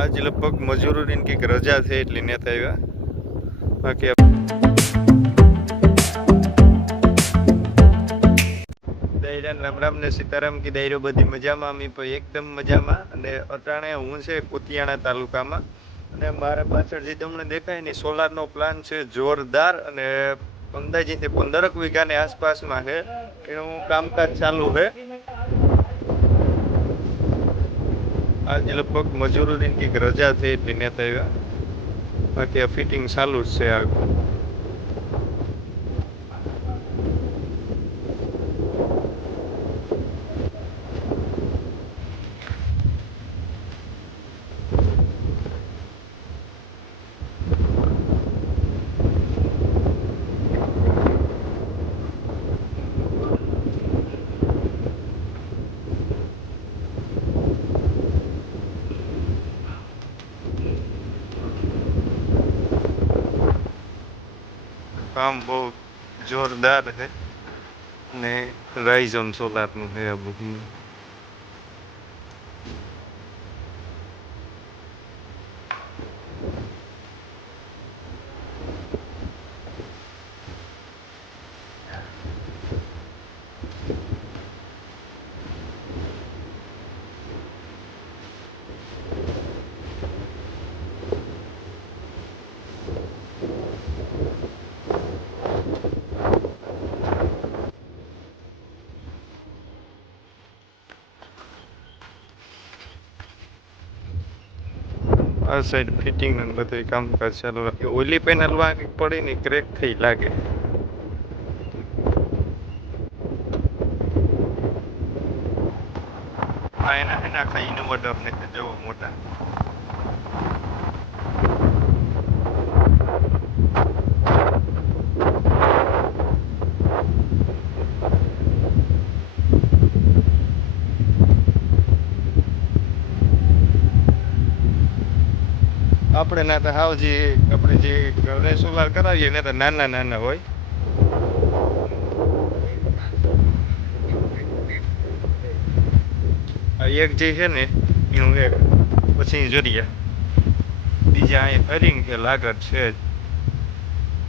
આજ લગભગ મજૂરોની કંઈક રજા છે એટલે નેતા આવ્યા. બાકી દૈરાન રામ રામ ને સીતારામ કી દૈરો બધી મજામાં અમી પણ એકદમ મજામાં. અને અટાણે હું છે કુતિયાણા તાલુકામાં અને મારા પાછળ જે તમને દેખાય ને સોલારનો પ્લાન છે જોરદાર અને અંદાજે 15 વીઘાની આસપાસમાં છે એનું કામકાજ ચાલુ છે. આજ લગભગ મજૂરોની કંઈક રજા છે એટલે નેતા આવ્યા. બાકી આ ફિટિંગ ચાલુ જ છે આગળ. કામ બહુ જોરદાર છે ને રાઇઝોન સોલારનું છે આ બધું. આ સાઈડ ફિટિંગ અને બધું કામકાજ ચાલુ રાખે. ઓલી પેનલ વાંકી પડી ને ક્રેક થઈ લાગે. આ એના આખા ઇન્વર્ટર ને જવો મોટા. આપણે ના તો હાવ જે આપણે જે ઘરે સોલાર કરાવીએ ને તો નાના નાના હોય. આ એક જે છે ને એનું એક પછી જરિયા બીજા અહીં ફરિંગ છે લાગત છે જ.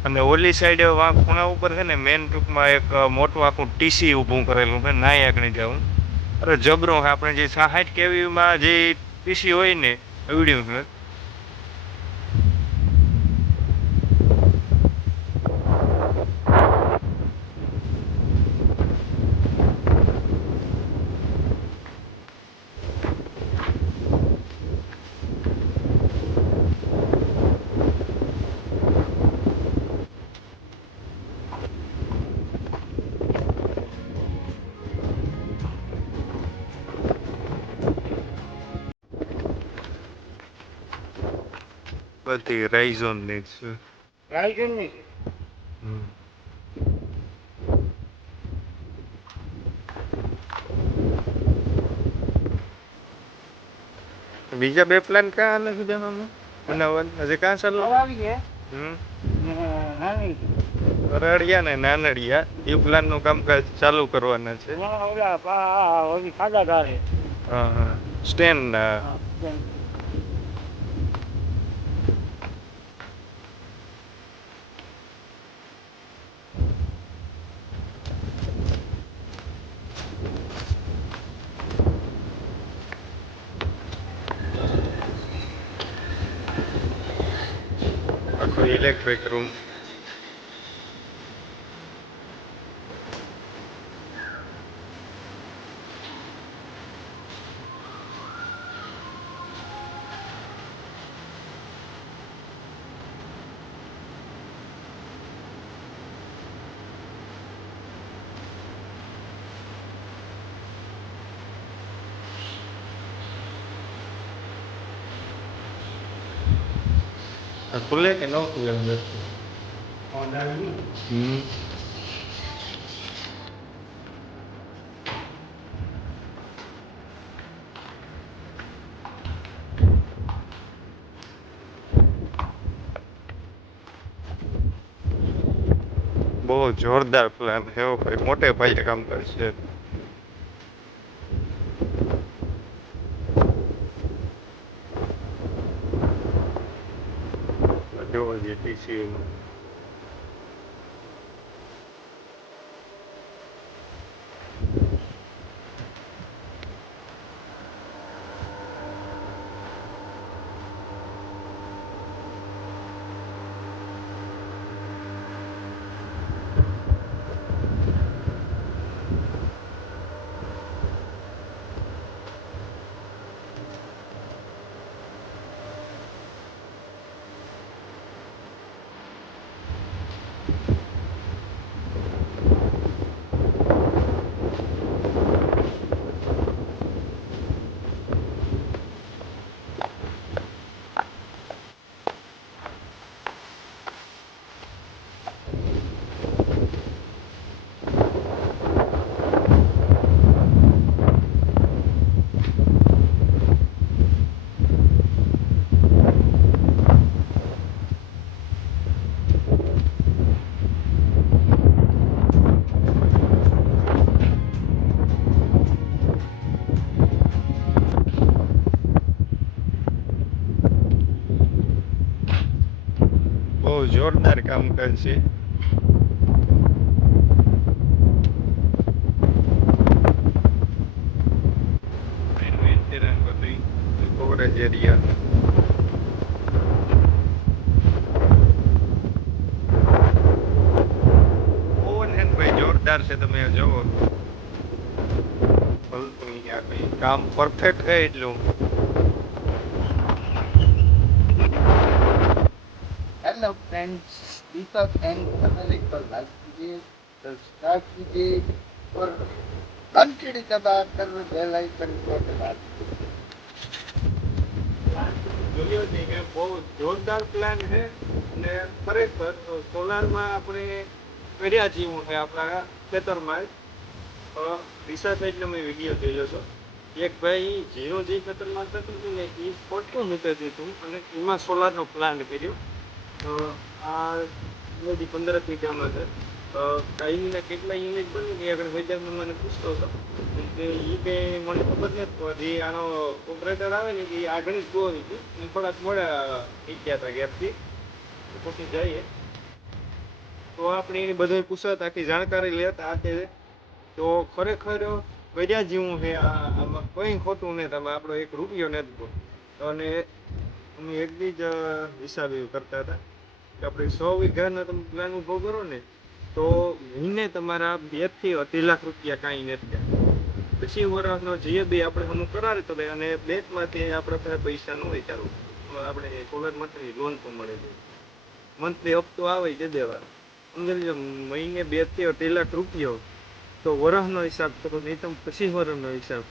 અને ઓલી સાઈડ ખૂણા ઉપર છે ને મેન ટૂંકમાં એક મોટું આખું ટીસી ઊભું કરેલું છે નાય આગળ જાઉં. અરે જબરો આપણે જે 60 કેવીમાં જે ટીસી હોય ને એવડ્યું છે. બધી રાઇઝોન ની છે. રાઇઝોન ની બીજા બે પ્લાન ક્યાં હાલે છે બનાવવાના હજી ક્યાં ચાલુ અરડિયા ને નાનડિયા એ પ્લાન નું કામકાજ ચાલુ કરવાના છે. હા હા સ્ટેન્ડ ના આખો ઇલેક્ટ્રિક રૂમ. ખુલે કે ન ખુલે અંદર? બહુ જોરદાર પ્લાન છે ભાઈ, મોટે પાયે કામ કરશે. GTC બહુ જોરદાર કામકાજ છે. કવરેજ એરિયા ઓવન હેન્ડ ભાઈ જોરદાર છે. તમે જોવો કામ પરફેક્ટ છે એટલું. Hello friends, Deepak and family को लाइक कीजिए, सब्सक्राइब कीजिए और घंटी दबाकर बेल आइकन को दबा दीजिए। જોયો છે કે બહુ જોરદાર પ્લાન છે અને ખરેખર સોલારમાં આપણે કર્યા જેવું છે આપણા ખેતરમાં. દિશા સાઈડનો મેં વિડીયો જોયો હતો. એક ભાઈ ઝીરો જે ખેતરમાં થતું હતું ને એ ફોટો મૂકી દીધું અને એમાં સોલારનો પ્લાન કર્યો. આ બધી 15 વીઘામાં છે. કાંઈના કેટલા યુનિટ બની એ આગળ બજારમાં મને પૂછતો હતો કે એ કંઈ મને ખબર નથી પડતી. આનો ઓપરેટર આવે ને એ આગળ જ જોઈ હતી એ થોડાક મોડા ગયા હતા ગેપથી પછી જઈએ તો આપણે એની બધું પૂછત આખી જાણકારી લેતા આ તે તો ખરેખર કર્યા જેવું છે. આમાં કંઈ ખોટું નહીં. તમે આપણો 1 રૂપિયો નથી અને અમે એટલી જ હિસાબે કરતા હતા કે આપણે 100 વીઘાના તમે પ્લાન ઊભો કરો ને તો મહિને તમારા 2 થી 2.5 લાખ રૂપિયા કાંઈ નથી થયા. પછી વર્ષનો જે બી આપણે અમુક કરાવી તો અને બેંકમાંથી આપણે પાસે પૈસા ન હોય ચાલો આપણે સોલરમાંથી લોન પણ મળે છે. મંથલી હપ્તો આવે તે દેવાનો. સમજી મહિને 2 થી 2.5 લાખ રૂપિયા તો વર્ષનો હિસાબ કરો નહીં તમે 25 વર્ષનો હિસાબ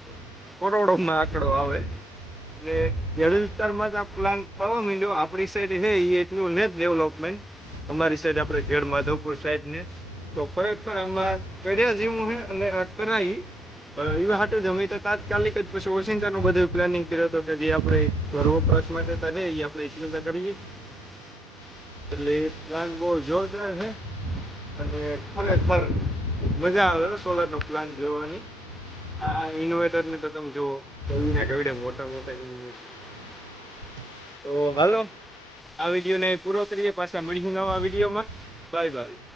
કરોડોમાં આંકડો આવે. એટલે ખેડૂત વિસ્તારમાં જ આ પ્લાન થવા માંડ્યો. આપણી સાઈડ છે એ એટલું ને જ ડેવલપમેન્ટ અમારી સાઈડ આપણે ખેડ માધવપુર સાઈડને તો ખરેખર આમાં કર્યા જેવું છે અને કરાવી એવા હાટું જ અમે તો તાત્કાલિક જ પછી ઓશિંતાનું બધું પ્લાનિંગ કર્યો હતો કે જે આપણે ઘર વપરાશ માટે તો રહે એ આપણે ચિંતા કરીએ. એટલે પ્લાન બહુ જોરદાર છે અને ખરેખર મજા આવે સોલારનો પ્લાન જોવાની. આ ઇન્વર્ટરને તો તમે જુઓ કવિના કવિડે મોટા મોટા ઇન્વર્ટર. તો હાલો આ વિડીયોને પૂરો કરીએ. પાછા મળીશું નવા વિડીયોમાં. Bye bye.